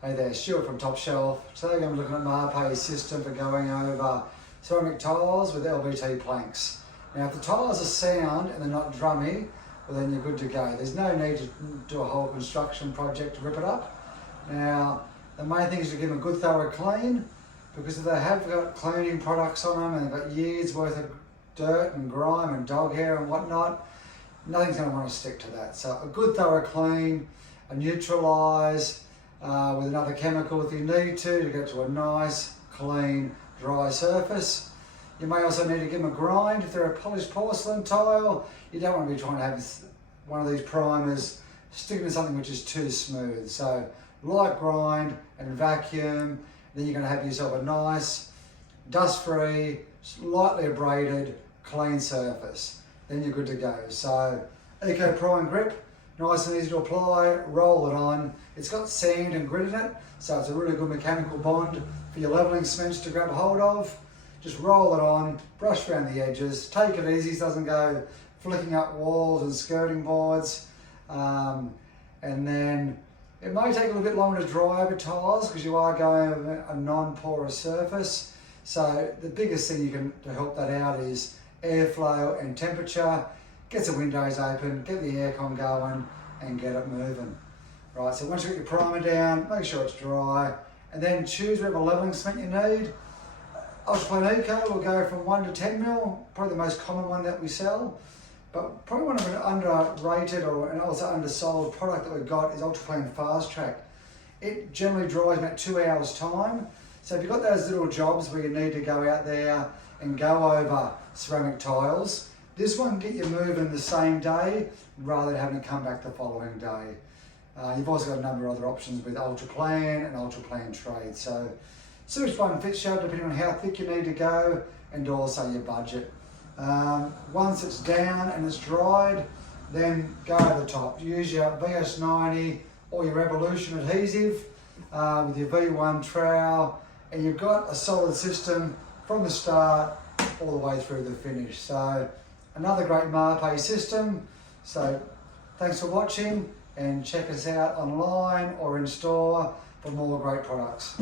Hey there, Stuart from Top Shelf. Today I'm looking at Marpay's system for going over ceramic tiles with LVT planks. Now if the tiles are sound and they're not drummy, well then you're good to go. There's no need to do a whole construction project to rip it up. Now the main thing is to give them a good thorough clean, because if they have got cleaning products on them and they've got years worth of dirt and grime and dog hair and whatnot, nothing's going to want to stick to that. So a good thorough clean, a neutralise, with another chemical if you need to get to a nice, clean, dry surface. You may also need to give them a grind. If they're a polished porcelain tile, you don't want to be trying to have one of these primers sticking to something which is too smooth. So light grind and vacuum, then you're going to have yourself a nice, dust-free, lightly abraded, clean surface. Then you're good to go. So Eco Prime Grip, nice and easy to apply, roll it on. It's got sand and grit in it, so it's a really good mechanical bond for your levelling cements to grab hold of. Just roll it on, brush around the edges, take it easy so it doesn't go flicking up walls and skirting boards. And then it may take a little bit longer to dry over tiles because you are going over a non-porous surface. So the biggest thing you can to help that out is airflow and temperature. Get the windows open, get the aircon going and get it moving. Right, so once you get your primer down, make sure it's dry, and then choose whatever levelling cement you need. Ultraplane Eco will go from 1 to 10 mil, probably the most common one that we sell. But probably one of an underrated or an also undersold product that we've got is Ultraplane Fast Track. It generally dries in about 2 hours time. So if you've got those little jobs where you need to go out there and go over ceramic tiles, this one can get you moving the same day rather than having to come back the following day. You've also got a number of other options with Ultraplane and Ultraplane Trade. So see which one fits you depending on how thick you need to go and also your budget. Once it's down and it's dried, then go over the top. Use your VS90 or your Revolution adhesive with your V1 trowel, and you've got a solid system from the start all the way through the finish. So another great Marpay system. So thanks for watching, and check us out online or in store for more great products.